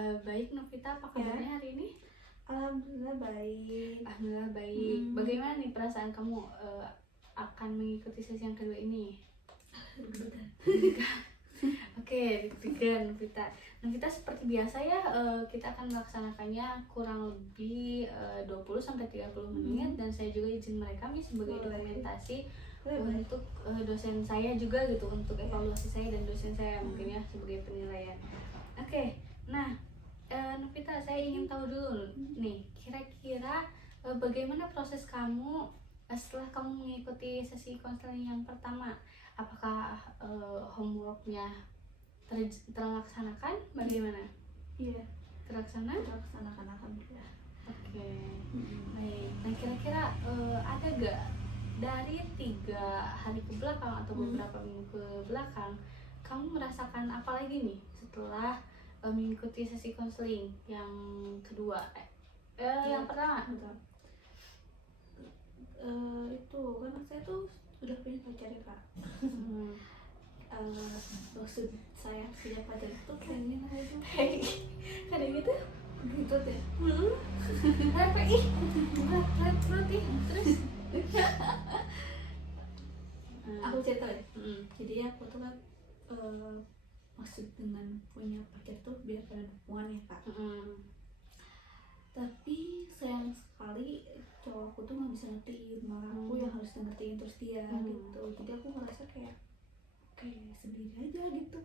Baik Novita, apa kabarnya hari ini? Alhamdulillah baik. Alhamdulillah baik. Bagaimana nih perasaan kamu akan mengikuti sesi yang kedua ini? Oke, deg-degan Novita. Novita seperti biasa ya, kita akan melaksanakannya kurang lebih 20-30 menit dan saya juga izin merekam nih sebagai dokumentasi untuk dosen saya juga gitu, untuk evaluasi saya dan dosen saya mungkin ya sebagai penilaian. Oke, nah Novita, saya ingin tahu dulu nih, kira-kira bagaimana proses kamu setelah kamu mengikuti sesi konseling yang pertama? Apakah homeworknya terlaksanakan? Bagaimana? Iya, Terlaksanakan, alhamdulillah. Oke. Baik. Nah, kira-kira ada gak dari 3 hari ke belakang atau beberapa minggu ke belakang kamu merasakan apa lagi nih setelah mengikuti sesi konseling yang kedua? Yang pertama? Itu kan saya tuh sudah punya pacar ya kak. Maksud saya punya pacar itu pengen aja. Ada gitu? Gitu deh. Kenapa ih? Berat ih. Terus? Aku cerita ya. Jadi aku tuh kan maksud dengan punya pacar tuh biar ada hubungan ya kak. Tapi sayang sekali cowokku tuh nggak bisa ngertiin, malah aku yang harus ngertiin terus dia gitu. Jadi aku ngerasa kayak sendiri aja gitu.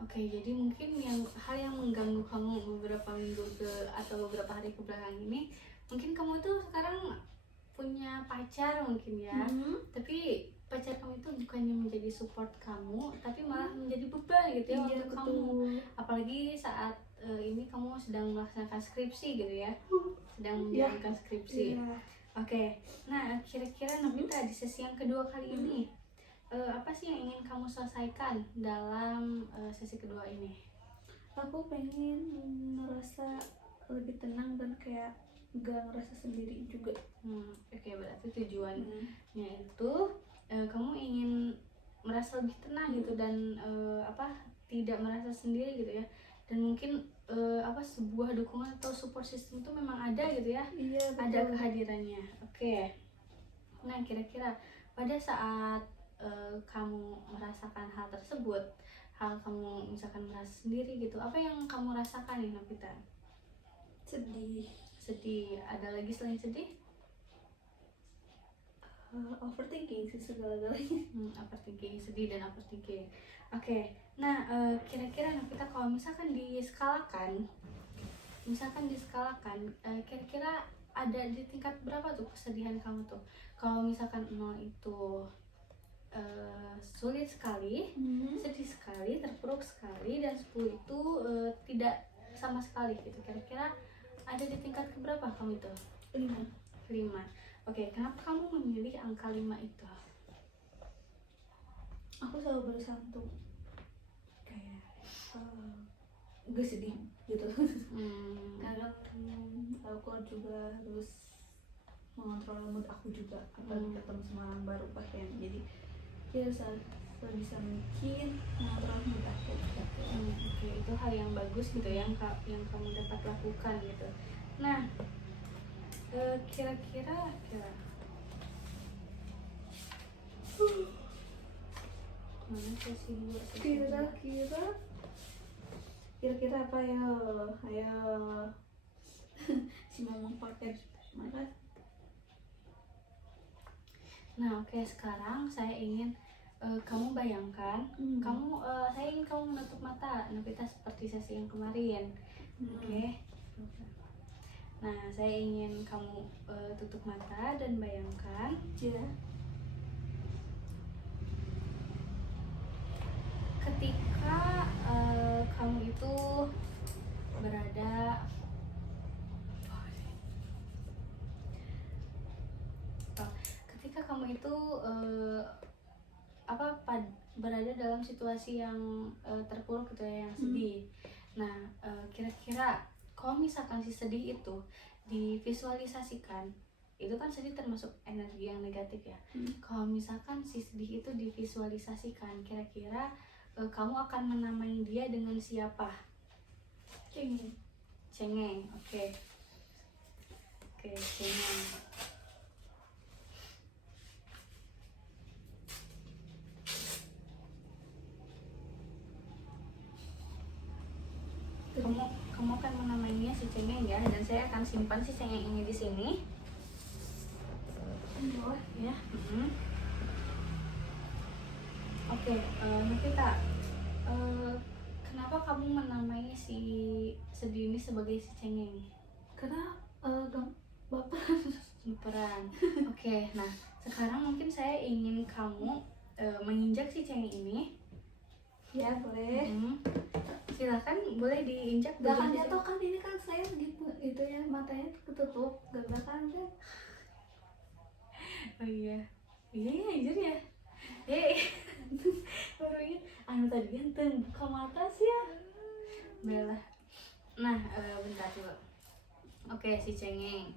Oke, jadi mungkin hal yang mengganggu kamu beberapa minggu atau beberapa hari ke belakang ini, mungkin kamu tuh sekarang punya pacar mungkin ya, tapi pacar kamu itu bukannya menjadi support kamu, tapi malah menjadi beban gitu ya untuk kamu. Apalagi saat ini kamu sedang melaksanakan skripsi gitu ya, sedang menjalankan skripsi. Oke, nah kira-kira Novita di sesi yang kedua kali ini apa sih yang ingin kamu selesaikan dalam sesi kedua ini? Aku pengen ngerasa lebih tenang dan kayak gak ngerasa sendiri juga. Oke, berarti tujuannya itu kamu ingin merasa lebih tenang gitu dan tidak merasa sendiri gitu ya, dan mungkin sebuah dukungan atau support system itu memang ada gitu ya. Iya, ada kehadirannya. Oke. Nah, kira-kira pada saat kamu merasakan hal tersebut, kamu misalkan merasa sendiri gitu, apa yang kamu rasakan nih Novita? Sedih. Ada lagi selain sedih? Overthinking sih segala-galanya. Overthinking, sedih dan overthinking. Oke. Nah, kira-kira Novita kalau misalkan diskalakan, kira-kira ada di tingkat berapa tuh kesedihan kamu tuh? Kalau misalkan 0 itu sulit sekali, sedih sekali, terpuruk sekali, dan 10 itu tidak sama sekali gitu. Kira-kira ada di tingkat keberapa kamu itu? 5. Oke, kenapa kamu memilih angka 5 itu? Aku selalu berusaha untuk kayak gak sedih gitu. Kadang aku juga harus mengontrol mood aku juga, apalagi ketemu sama orang baru pasien. Jadi dia sebisa mungkin mengontrol mood aku gitu. Oke, itu hal yang bagus gitu yang kamu dapat lakukan gitu. Nah, kira-kira mana sesi 2? Kira-kira apa ya? Ayo si ngomong pakai mana? Nah, oke, sekarang saya ingin kamu bayangkan, saya ingin kamu menutup mata, Novita, seperti sesi yang kemarin. Oke. Nah, saya ingin kamu tutup mata dan bayangkan ketika kamu itu berada berada dalam situasi yang terpuruk gitu ya, yang sedih. Nah, kira-kira kalau misalkan si sedih itu divisualisasikan, itu kan sedih termasuk energi yang negatif ya. Kalau misalkan si sedih itu divisualisasikan, kira-kira kamu akan menamai dia dengan siapa? cengeng. Cengeng, oke. Oke, cengeng. Kamu akan menamainya si cengeng ya, dan saya akan simpan si cengeng ini di sini. Bawah. Ya. Oke, Novita, kenapa kamu menamai si sedih ini sebagai si cengeng? Karena bapak Baperan. Oke, nah sekarang mungkin saya ingin kamu menginjak si cengeng ini. ya boleh. Silakan, boleh diinjak. Gak akan jatuh kan, ini kan saya gitu ya, matanya ketutup, gak bakalan kan. Oh iya, iya ya, anjir ya. Baru ingat, anu tadi ganteng buka mata sih ya. Bella. Nah, bentar coba. Oke, si cengeng.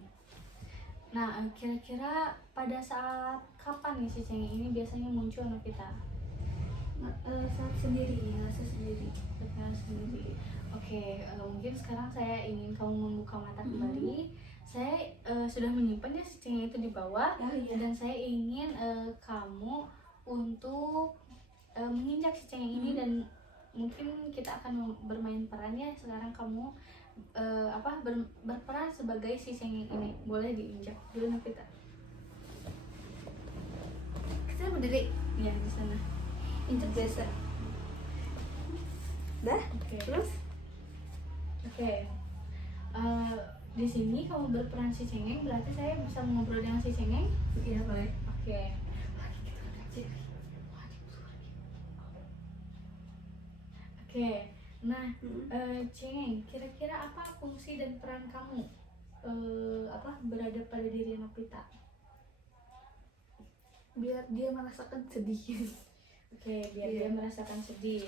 Nah, kira-kira pada saat kapan nih si cengeng ini biasanya muncul Novita? Saat sendiri, ngerasa sendiri. Sekarang sendiri. Oke, mungkin sekarang saya ingin kamu membuka mata kembali. Saya sudah menyimpannya si cengeng itu di bawah, dan saya ingin kamu untuk menginjak si cengeng ini, dan mungkin kita akan bermain peran ya. Sekarang kamu berperan sebagai si cengeng ini. Boleh diinjak dulu Novita. Kita berdiri, Ya, di sana. injek biasa. Dah, Oke. terus? Oke. Di sini kamu berperan si cengeng, berarti saya bisa mengobrol dengan si cengeng. Iya boleh. Oke. Oke. Nah, cengeng, kira-kira apa fungsi dan peran kamu berada pada diri Novita? Biar dia merasakan sedih. Oke, biar dia merasakan sedih.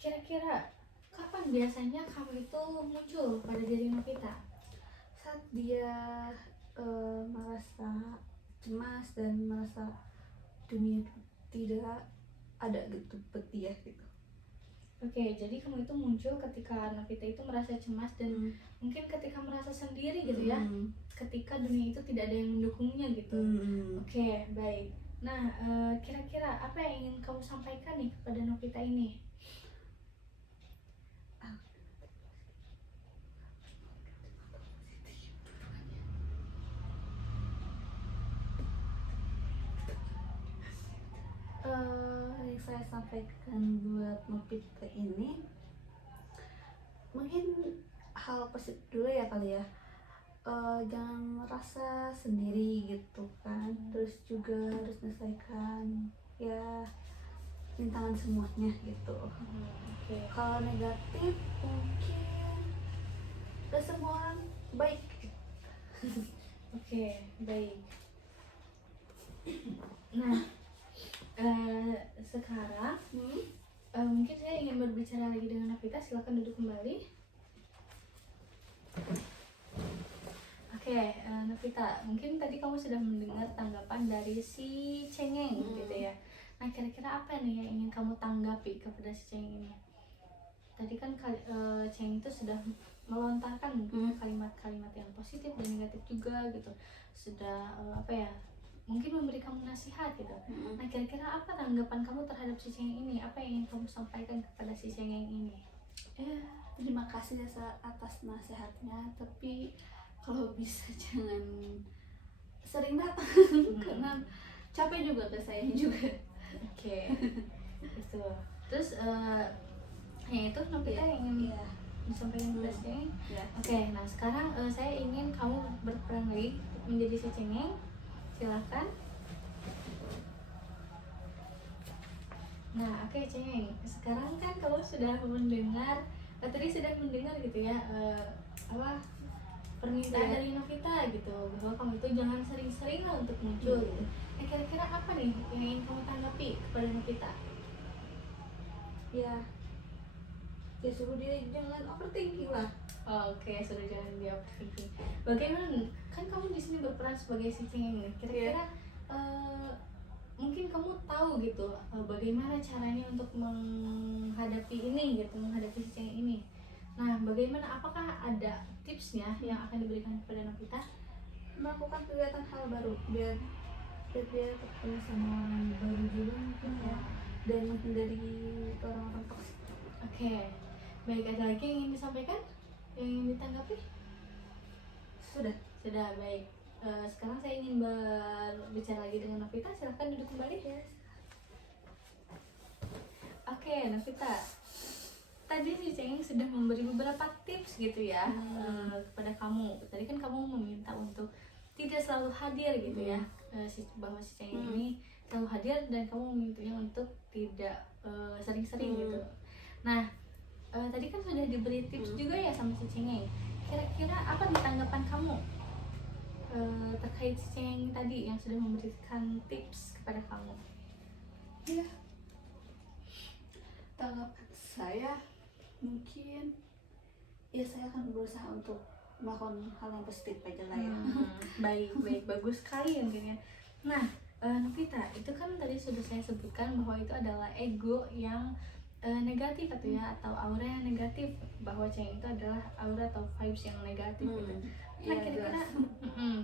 Kira-kira kapan biasanya kamu itu muncul pada diri Novita? Saat dia merasa cemas dan merasa dunia tidak ada gitu buat dia gitu. Oke, jadi kamu itu muncul ketika Novita itu merasa cemas dan mungkin ketika merasa sendiri gitu ya, ketika dunia itu tidak ada yang mendukungnya gitu. Oke, baik. Nah, kira-kira apa yang ingin kamu sampaikan nih kepada Novita ini? Yang saya sampaikan buat Novita ini mungkin hal positif dulu ya kali ya. Jangan merasa sendiri gitu kan, terus juga harus menyelesaikan ya rintangan semuanya gitu. Oke. Kalau negatif mungkin ke semua orang baik. Oke, baik. Nah, sekarang mungkin saya ingin berbicara lagi dengan Novita. Silakan duduk kembali. Oke, Novita, mungkin tadi kamu sudah mendengar tanggapan dari si cengeng gitu ya. Nah, kira-kira apa nih yang ingin kamu tanggapi kepada si cengeng ini? Tadi kan cengeng itu sudah melontarkan kalimat-kalimat yang positif dan negatif juga gitu. Sudah mungkin memberi kamu nasihat gitu. Nah, kira-kira apa tanggapan kamu terhadap si cengeng ini? Apa yang ingin kamu sampaikan kepada si cengeng ini? Terima kasih ya atas nasihatnya, tapi kalau bisa jangan sering datang karena capek juga ke saya juga. Oke. Itu. Terus yang itu Novita yang ingin disampaikan kepada si cengeng. Oke, nah sekarang saya ingin kamu berperan lagi menjadi si cengeng. Silahkan. Nah, oke cengeng. Sekarang kan kamu sudah mendengar, tadi sudah mendengar gitu ya, permintaan dari Novita gitu, bahwa kamu itu jangan sering-sering lah untuk muncul gitu. Nah, kira-kira apa nih yang ingin kamu tanggapi kepada Novita? Ya suruh dia jangan overthinking lah. Oke, sudah jangan di overthinking. Bagaimana? Kan kamu di sini berperan sebagai si cengeng nih. Kira-kira mungkin kamu tahu gitu bagaimana caranya untuk menghadapi ini gitu, menghadapi si cengeng ini. Nah, bagaimana, apakah ada tipsnya yang akan diberikan kepada Novita? Melakukan kegiatan hal baru biar dia ketemu sama orang baru juga mungkin ya, dan menghindari orang-orang toksik. Oke, baik, ada lagi yang ingin disampaikan, yang ingin ditanggapi? Sudah, baik. Sekarang saya ingin berbicara lagi dengan Novita. Silahkan duduk kembali ya. Oke, Novita, tadi si Cengeng sudah memberi beberapa tips gitu ya kepada kamu. Tadi kan kamu meminta untuk tidak selalu hadir gitu ya, bahwa si Cengeng ini selalu hadir dan kamu memintanya untuk tidak sering-sering gitu. Nah, tadi kan sudah diberi tips juga ya sama si Cengeng. Kira-kira apa nih tanggapan kamu terkait si Cengeng tadi yang sudah memberikan tips kepada kamu? Ya, tanggapan saya mungkin ya saya akan berusaha untuk melakukan hal yang positif aja lah ya. Baik, bagus sekali mungkin ya. Nah, Novita, itu kan tadi sudah saya sebutkan bahwa itu adalah ego yang negatif atau ya, atau aura yang negatif, bahwa Cengeng itu adalah aura atau vibes yang negatif gitu. Nah, Iya,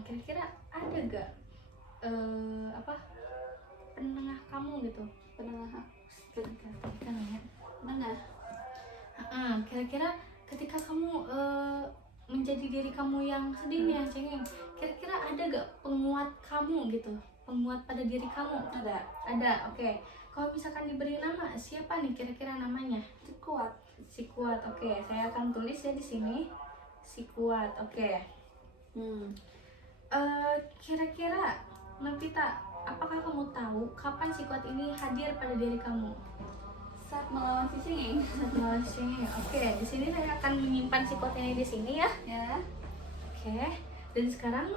kira-kira ada gak penengah kamu gitu? penengah Kan ya. mana? Kira-kira ketika kamu menjadi diri kamu yang sedih nih, yang Cengeng, kira-kira ada gak penguat kamu gitu, penguat pada diri kamu? Ada, oke. Kalau misalkan diberi nama, siapa nih kira-kira namanya? Si Kuat, oke. Saya akan tulis ya di sini, si Kuat, oke. Kira-kira Novita, apakah kamu tahu kapan si Kuat ini hadir pada diri kamu? Saat melawan si Cengeng. Oke, di sini saya akan menyimpan si Kuat ini di sini ya. Ya. Oke. Dan sekarang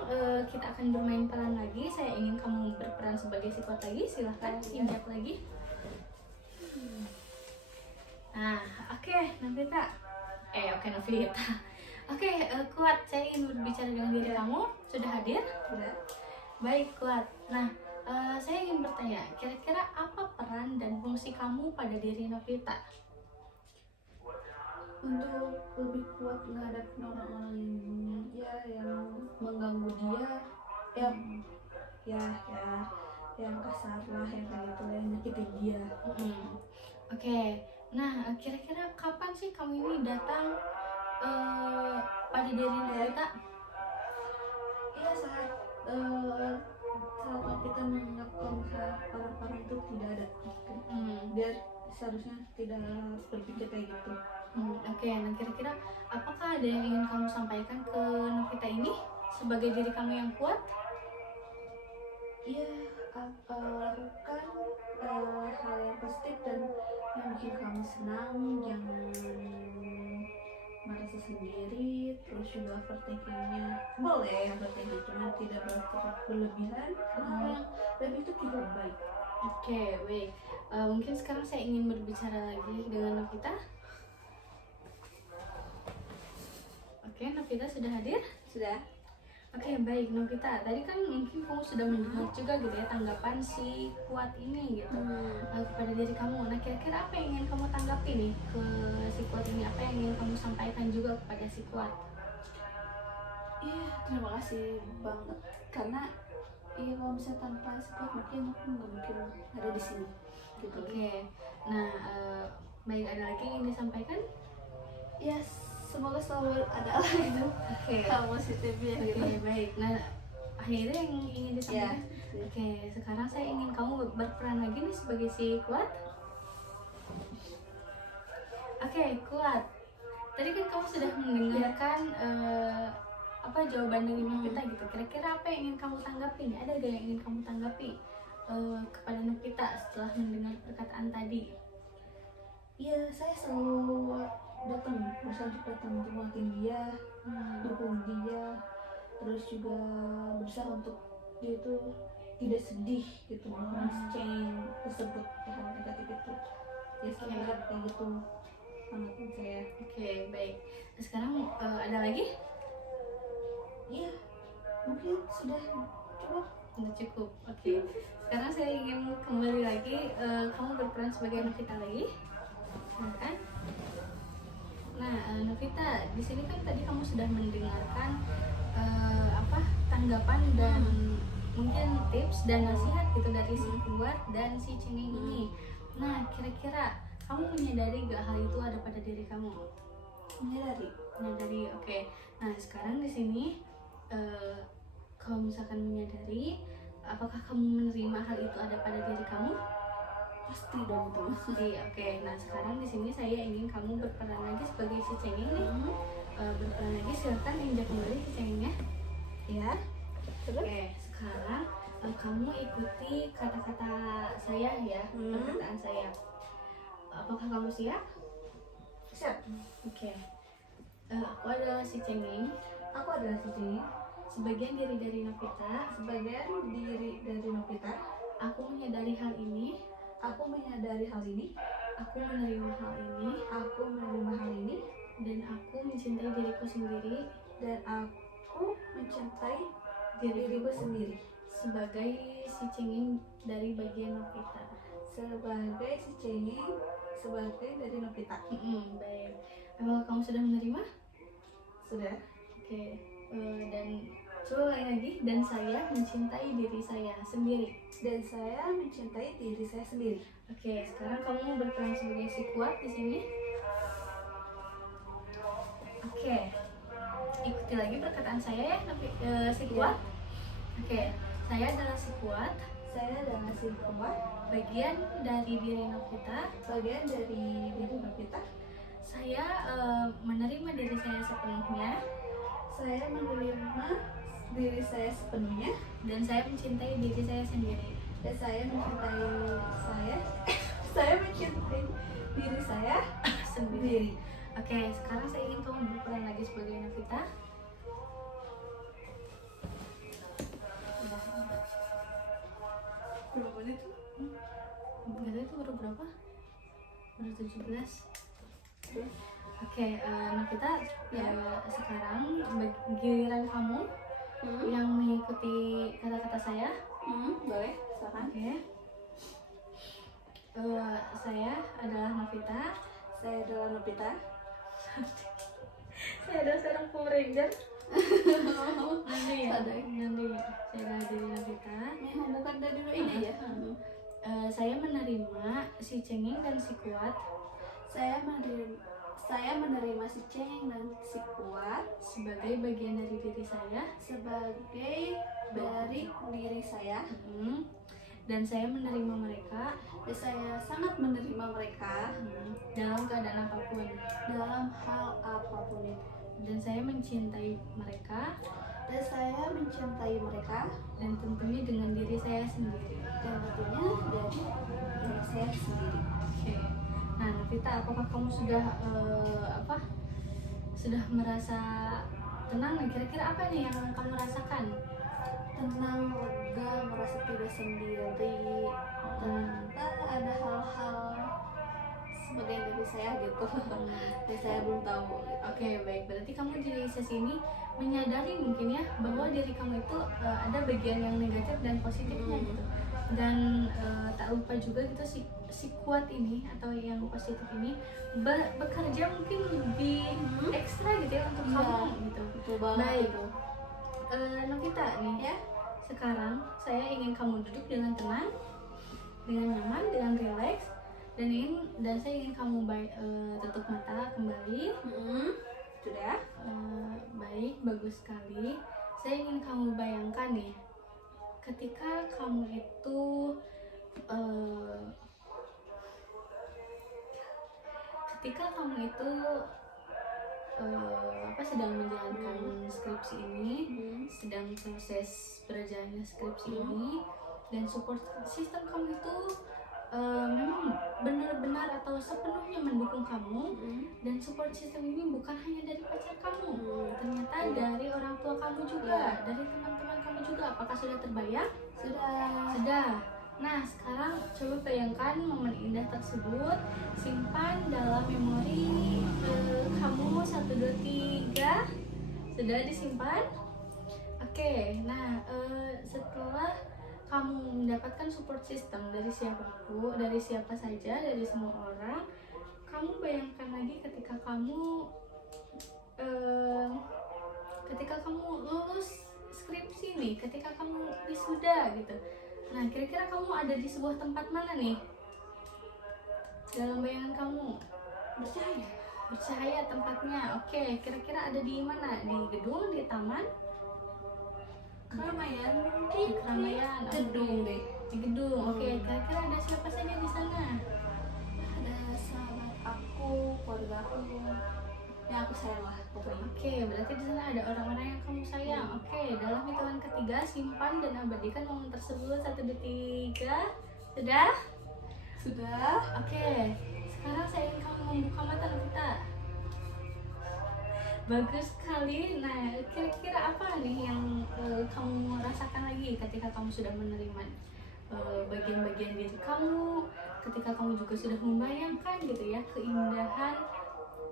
kita akan bermain peran lagi. Saya ingin kamu berperan sebagai si Kuat lagi. Silahkan injak lagi. Nah, oke, Novita. Oke, Kuat, saya ingin berbicara dengan diri kamu. Sudah hadir? Sudah. Baik, Kuat. Nah, saya ingin bertanya, kira-kira apa peran dan fungsi kamu pada diri Novita? Untuk lebih kuat menghadapi orang-orang yang mengganggu dia, yang kasar lah, yang kayak gitu, yang nyakitin dia. Oke. Nah, kira-kira kapan sih kamu ini datang pada diri Novita? Iya, saat kita menganggap kalau misalnya orang-orang itu tidak ada, dia seharusnya tidak berpikir kayak gitu. Oke, nah kira-kira apakah ada yang ingin kamu sampaikan ke Novita ini sebagai diri kamu yang kuat? Iya, lakukan hal yang positif dan yang bikin kamu senang, jangan merasa sendiri, terus juga overthinkingnya boleh, overthinking cuma tidak berlebihan, karena yang lebih itu tidak baik. Oke, baik. Mungkin sekarang saya ingin berbicara lagi dengan Novita. Oke, Novita sudah hadir? Sudah. Oke, baik Novita. Tadi kan mungkin kamu sudah mendengar juga gitu ya tanggapan si Kuat ini gitu kepada diri kamu. Nah, kira-kira apa yang ingin kamu tanggapi nih ke si Kuat ini? Apa yang ingin kamu sampaikan juga kepada si Kuat? Iya, terima kasih banget, karena iya kalau misalnya tanpa si Kuat mungkin aku nggak mungkin ada di sini gitu. Oke. Nah, baik, ada lagi yang ingin disampaikan? Ya, semoga selalu ada lah itu. Hal positifnya gitu. Oke, baik. Nah, akhirnya yang ingin disampaikan. Oke, sekarang saya ingin kamu berperan lagi nih sebagai si Kuat. Oke, Kuat. Tadi kan kamu sudah mendengarkan jawaban dari Novita gitu. Kira-kira apa yang ingin kamu tanggapi nih? Ada gak yang ingin kamu tanggapi kepada Novita setelah mendengar perkataan tadi? Iya, saya selalu berusaha untuk datang menguatin dia, dukung dia, terus juga berusaha untuk dia itu tidak sedih gitu, Cengeng tersebut hal negatif itu. Ya, saya harap kayak gitu tanggapan saya. Oke, baik. Nah, sekarang ada lagi? Iya, mungkin sudah cukup. Udah cukup. Oke. Sekarang saya ingin kembali lagi, kamu berperan sebagai Novita lagi. Silakan. Nah, Novita, di sini kan tadi kamu sudah mendengarkan tanggapan dan mungkin tips dan nasihat gitu dari si Kuat dan si Cengeng ini. Nah, kira-kira kamu menyadari gak hal itu ada pada diri kamu? Menyadari. Oke. Nah, sekarang di sini kalau misalkan menyadari, apakah kamu menerima hal itu ada pada diri kamu? Pasti dong tuh. Oke. Nah, sekarang di sini saya ingin kamu berperan lagi sebagai si Cengeng nih. Berperan lagi, silakan injak kembali si Cengengnya. Ya. Terus? Oke, sekarang kamu ikuti kata-kata saya ya, perkataan saya. Apakah kamu siap? Siap. Oke. Aku adalah si Cengeng. Aku adalah si Cengeng. Sebagian diri dari Novita. Sebagian diri dari Novita. Aku menyadari hal ini. Aku menyadari hal ini. Aku menerima hal ini. Aku menerima hal ini. Dan aku mencintai diriku sendiri. Dan aku mencintai diriku sendiri. Sebagai si Cengeng dari bagian Novita. Sebagai si Cengeng, sebagai dari Novita. Baik. Apakah kamu sudah menerima? Sudah. Oke. Dan coba ulangi lagi. Dan saya mencintai diri saya sendiri. Dan saya mencintai diri saya sendiri. Oke, sekarang kamu berperan sebagai si Kuat di sini. Oke. Ikuti lagi perkataan saya ya, si Kuat. Oke, saya adalah si Kuat. Saya adalah si Kuat. Bagian dari diri Novita. Bagian dari diri Novita. Saya menerima diri saya sepenuhnya. Saya menerima diri saya sepenuhnya. Dan saya mencintai diri saya sendiri. Dan saya mencintai saya mencintai diri saya sendiri. Oke, sekarang saya ingin kamu berperan lagi sebagai Novita. Berapa menit tuh? Gak tahu itu baru berapa? Baru 17. Oke, Novita, sekarang giliran kamu yang mengikuti kata-kata saya. Boleh, silakan. Oke. Saya adalah Novita. Saya adalah Novita. Saya adalah seorang Power Ranger. Nanti ya. Saya adalah diri Novita. Bukan dari ini ya. Saya menerima si Cengeng dan si Kuat. Saya menerima si Cengeng dan si Kuat sebagai bagian dari diri saya. Sebagai dari diri saya. Dan saya menerima mereka. Dan saya sangat menerima mereka dalam keadaan apapun. Dalam hal apapun itu. Dan saya mencintai mereka. Dan saya mencintai mereka. Dan tentunya dengan diri saya sendiri. Dan tentunya dari diri saya sendiri. Oke. Nah, Novita, apakah kamu sudah sudah merasa tenang nih? Kira-kira apa nih yang kamu rasakan? Tenang, lega, merasa tidak sendiri. Ternyata ada hal-hal sebagai diri saya gitu. Dan saya belum tahu. Oke, baik. Berarti kamu di sesi ini menyadari mungkin ya bahwa diri kamu itu ada bagian yang negatif dan positifnya gitu. Dan tak lupa juga gitu si Kuat ini atau yang positif ini bekerja mungkin lebih ekstra gitu ya untuk kamu gitu. Betul banget. Baik. Itu. Novita nih ya. Sekarang saya ingin kamu duduk dengan tenang, dengan nyaman, dengan rileks, dan saya ingin kamu tutup mata kembali. Sudah. Baik, bagus sekali. Saya ingin kamu bayangkan nih, ketika kamu itu sedang menjalankan skripsi ini, sedang proses berjalannya skripsi ini, dan support system kamu itu memang benar-benar atau sepenuhnya mendukung kamu, dan support system ini bukan hanya dari pacar kamu, ternyata dari orang tua kamu juga, dari teman-teman kamu juga. Apakah sudah terbayang? Sudah. Nah, sekarang coba bayangkan momen indah tersebut, simpan dalam memori kamu 1, 2, 3. Sudah disimpan? Oke, nah setelah kamu mendapatkan support system dari siapapun, dari siapa saja, dari semua orang, kamu bayangkan lagi ketika kamu lulus skripsi nih, ketika kamu wisuda gitu. Nah, kira-kira kamu ada di sebuah tempat mana nih dalam bayangan kamu? Bercahaya tempatnya. Oke, kira-kira ada di mana? Di gedung, di taman? Keramaian mungkin. Keramaian. Gedung deh. Di gedung. Oke, kira-kira ada siapa saja di sana? Ada sahabat aku, keluarga aku, yang aku sayang lah pokoknya. Oke, berarti di sana ada orang-orang yang kamu sayang. Oke, dalam hitungan ketiga simpan dan abadikan momen tersebut 1, 2, 3. Sudah? Sudah. Oke, sekarang saya ingin kamu membuka mata Novita. Bagus sekali. Nah, kira-kira apa nih yang kamu rasakan lagi ketika kamu sudah menerima bagian-bagian diri kamu, ketika kamu juga sudah membayangkan gitu ya keindahan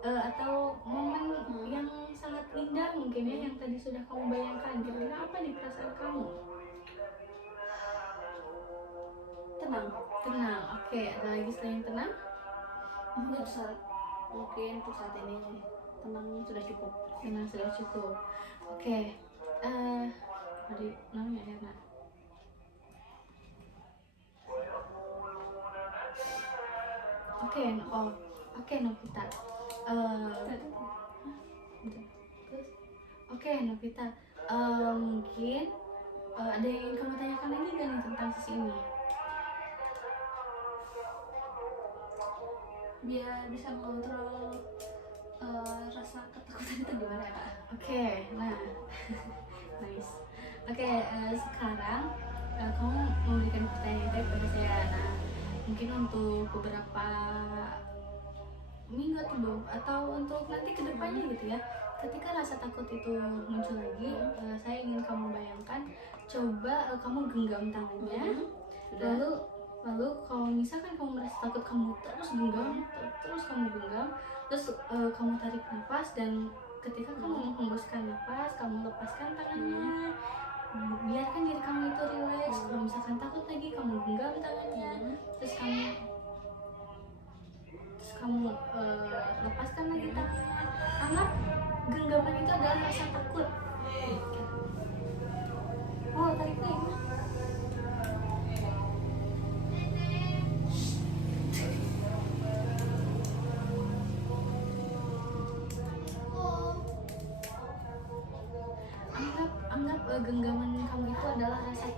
atau momen yang sangat indah mungkin ya yang tadi sudah kamu bayangkan. Kira-kira apa nih perasaan kamu? Tenang. Oke, ada lagi selain tenang? Mungkin untuk saat ini tenang sudah cukup. Tenang sudah cukup. Oke, tadi namanya Erna. Oke, Novita. Oke, Novita. Mungkin ada yang ingin kamu tanyakan lagi gak nih tentang sesi ini? Biar bisa mengontrol rasa ketakutan itu gimana ya, Kak? Oke, nah, nice. Oke, sekarang kamu memberikan pertanyaan itu kepada saya. Nah, mungkin untuk beberapa minggu atau untuk nanti kedepannya gitu ya. Ketika rasa takut itu muncul lagi, saya ingin kamu bayangkan, coba kamu genggam tangannya, lalu kalau misalkan kamu merasa takut, kamu terus genggam, terus kamu tarik nafas, dan ketika kamu menghembuskan nafas, kamu lepaskan tangannya, biarkan diri kamu itu relax. Kalau misalkan takut lagi, kamu genggam tangannya, terus kamu lepaskan lagi tangannya. Anggap genggaman itu adalah rasa takut. Oh, tarik lagi. Anggap genggaman kamu itu adalah rasa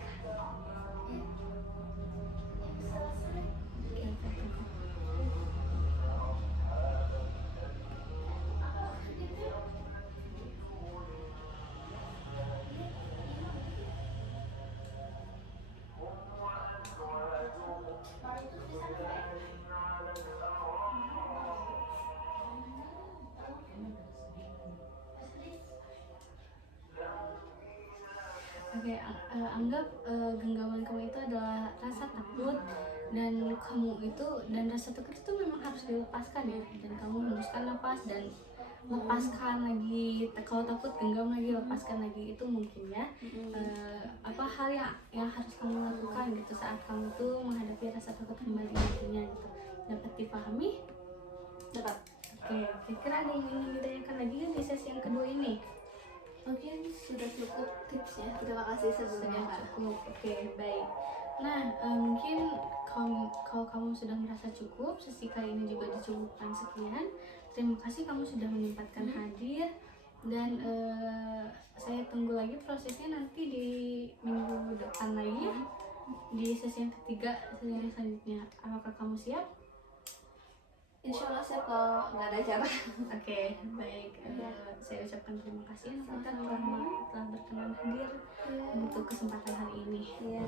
Oke, anggap genggaman kamu itu adalah rasa takut, dan kamu itu, dan rasa takut itu memang harus dilepaskan ya, dan kamu hembuskan nafas dan lepaskan lagi. Kalau takut genggam lagi, lepaskan lagi. Itu mungkin ya apa hal yang harus kamu lakukan gitu saat kamu tuh menghadapi rasa takut kembali nantinya gitu. Dapat dipahami? Dapat. Oke, kira-kira ada yang ingin ditanyakan lagi di sesi yang kedua ini? Mungkin sudah cukup tipsnya. Terima kasih sebelumnya, Kak. Oke, baik. Nah, mungkin kalau kamu sudah merasa cukup, sesi kali ini juga dicukupkan sekian. Terima kasih kamu sudah menyempatkan hadir, dan saya tunggu lagi prosesnya nanti di minggu depan lagi ya, di sesi yang ketiga, sesi yang selanjutnya. Apakah kamu siap? Insya Allah siap kalau nggak ada acara. Oke, baik. Saya ucapkan terima kasih Novita telah berkenan hadir untuk kesempatan hari ini. Iya.